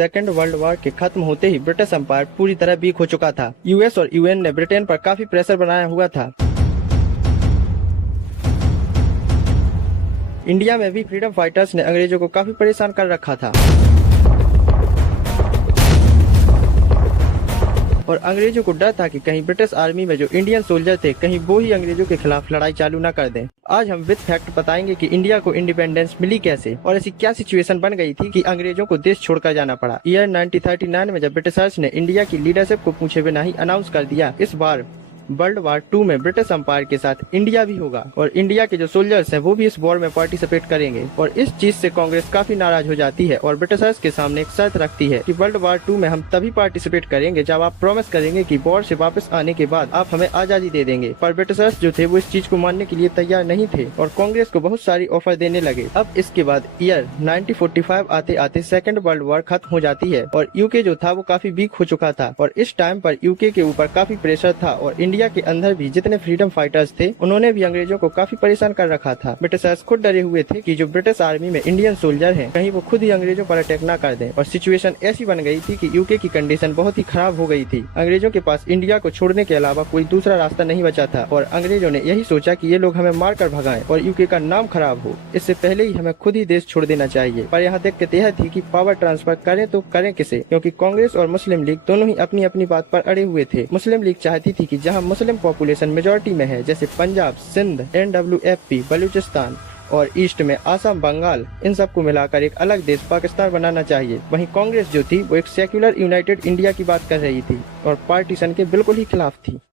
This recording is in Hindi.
सेकेंड वर्ल्ड वॉर के खत्म होते ही ब्रिटिश एम्पायर पूरी तरह वीक हो चुका था। यूएस और यूएन ने ब्रिटेन पर काफी प्रेशर बनाया हुआ था। इंडिया में भी फ्रीडम फाइटर्स ने अंग्रेजों को काफी परेशान कर रखा था और अंग्रेजों को डर था कि कहीं ब्रिटिश आर्मी में जो इंडियन सोल्जर थे कहीं वो ही अंग्रेजों के खिलाफ लड़ाई चालू न कर दें। आज हम विद फैक्ट बताएंगे कि इंडिया को इंडिपेंडेंस मिली कैसे और ऐसी क्या सिचुएशन बन गई थी कि अंग्रेजों को देश छोड़कर जाना पड़ा। ईयर 1939 में जब ब्रिटिशर्स ने इंडिया की लीडरशिप को पूछे बिना ही अनाउंस कर दिया इस बार वर्ल्ड वार 2 में ब्रिटिश एम्पायर के साथ इंडिया भी होगा और इंडिया के जो सोल्जर्स हैं वो भी इस वॉर में पार्टिसिपेट करेंगे और इस चीज से कांग्रेस काफी नाराज हो जाती है और ब्रिटिशर्स के सामने एक शर्त रखती है कि वर्ल्ड वार 2 में हम तभी पार्टिसिपेट करेंगे जब आप प्रॉमिस करेंगे कि वॉर से वापस आने के बाद आप हमें आजादी दे देंगे। पर ब्रिटिशर्स जो थे वो इस चीज को मानने के लिए तैयार नहीं थे और कांग्रेस को बहुत सारी ऑफर देने लगे। अब इसके बाद ईयर 1945 आते आते सेकेंड वर्ल्ड वॉर खत्म हो जाती है और यूके जो था वो काफी वीक हो चुका था और इस टाइम पर यूके के ऊपर काफी प्रेशर था और इंडिया के अंदर भी जितने फ्रीडम फाइटर्स थे उन्होंने भी अंग्रेजों को काफी परेशान कर रखा था। ब्रिटिशर्स खुद डरे हुए थे कि जो ब्रिटिश आर्मी में इंडियन सोल्जर हैं कहीं वो खुद ही अंग्रेजों पर अटैक ना कर दें और सिचुएशन ऐसी बन गई थी कि यूके की कंडीशन बहुत ही खराब हो गई थी। अंग्रेजों के पास इंडिया को छोड़ने के अलावा कोई दूसरा रास्ता नहीं बचा था और अंग्रेजों ने यही सोचा कि ये लोग हमें मार कर भगाएं और यूके का नाम खराब हो, इससे पहले ही हमें खुद ही देश छोड़ देना चाहिए। पर यहाँ दिक्कत यह थी कि पावर ट्रांसफर करें तो करें किसे, क्योंकि कांग्रेस और मुस्लिम लीग दोनों ही अपनी अपनी बात पर अड़े हुए थे। मुस्लिम लीग चाहती थी कि जहाँ मुस्लिम पॉपुलेशन मेजोरिटी में है जैसे पंजाब, सिंध, NWFP, बलूचिस्तान और ईस्ट में आसाम, बंगाल, इन सबको मिलाकर एक अलग देश पाकिस्तान बनाना चाहिए। वहीं कांग्रेस जो थी वो एक सेक्युलर यूनाइटेड इंडिया की बात कर रही थी और पार्टीशन के बिल्कुल ही खिलाफ थी।